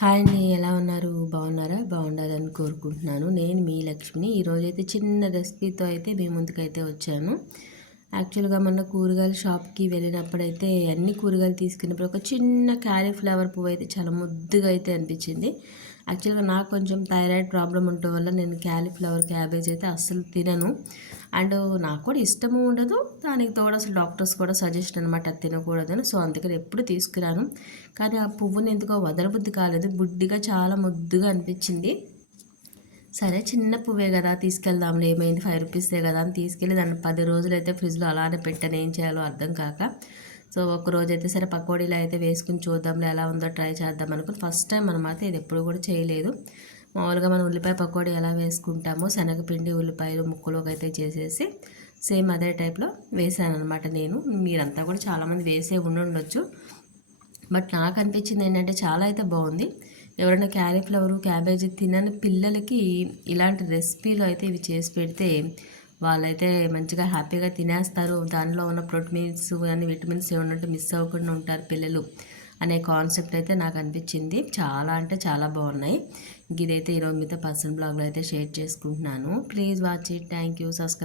Hi అండి ఎలా ఉన్నారు? బాగున్నారా? బాగుండాలని కోరుకుంటున్నాను. నేను మీ లక్ష్మిని. ఈరోజైతే చిన్న రెసిపీతో అయితే మీ ముందుకైతే వచ్చాను. యాక్చువల్గా మొన్న కూరగాయల షాప్కి వెళ్ళినప్పుడైతే అన్ని కూరగాయలు తీసుకున్నప్పుడు ఒక చిన్న క్యాలీఫ్లవర్ పువ్వు అయితే చాలా ముద్దుగా అయితే అనిపించింది. యాక్చువల్గా నాకు కొంచెం థైరాయిడ్ ప్రాబ్లం ఉండటం వల్ల నేను క్యాలీఫ్లవర్ క్యాబేజ్ అయితే అస్సలు తినను. అండ్ నాకు కూడా ఇష్టము ఉండదు. దానికి తోడు అసలు డాక్టర్స్ కూడా సజెషన్ అనమాట అది తినకూడదని సో అందుకని ఎప్పుడు తీసుకురాను. కానీ ఆ పువ్వుని ఎందుకో వదలబుద్ధి కాలేదు. బుడ్డిగా చాలా ముద్దుగా అనిపించింది. సరే చిన్న పువ్వే కదా తీసుకెళ్దాంలే ఏమైంది? ఫైవ్ రూపీసే కదా అని తీసుకెళ్ళి దాన్ని పది రోజులు అయితే ఫ్రిడ్జ్లో అలానే పెట్టాను. ఏం చేయాలో అర్థం కాక. సో ఒక రోజు అయితే సరే పకోడీలో అయితే వేసుకుని చూద్దాంలే ఎలా ఉందో ట్రై చేద్దాం అనుకుని ఫస్ట్ టైం అనమాట ఇది ఎప్పుడు కూడా చేయలేదు. మామూలుగా మనం ఉల్లిపాయ పకోడీ ఎలా వేసుకుంటామో శనగపిండి ఉల్లిపాయలు ముక్కలోకి అయితే చేసేసి సేమ్ అదే టైప్లో వేసాను అనమాట నేను. మీరంతా కూడా చాలామంది వేసే ఉండుండొచ్చు. బట్ నాకు అనిపించింది ఏంటంటే చాలా అయితే బాగుంది. ఎవరైనా క్యాలీఫ్లవరు క్యాబేజీ తినని పిల్లలకి ఇలాంటి రెసిపీలు అయితే ఇవి చేసి పెడితే వాళ్ళైతే మంచిగా హ్యాపీగా తినేస్తారు. దానిలో ఉన్న ప్రోటీన్స్ కానీ విటమిన్స్ ఏమన్నట్టు మిస్ అవ్వకుండా ఉంటారు పిల్లలు అనే కాన్సెప్ట్ అయితే నాకు అనిపించింది. చాలా అంటే చాలా బాగున్నాయి. ఇదైతే ఈరోజు మీతో పర్సనల్ బ్లాగ్లో అయితే షేర్ చేసుకుంటున్నాను. Please watch it. Thank you. Subscribe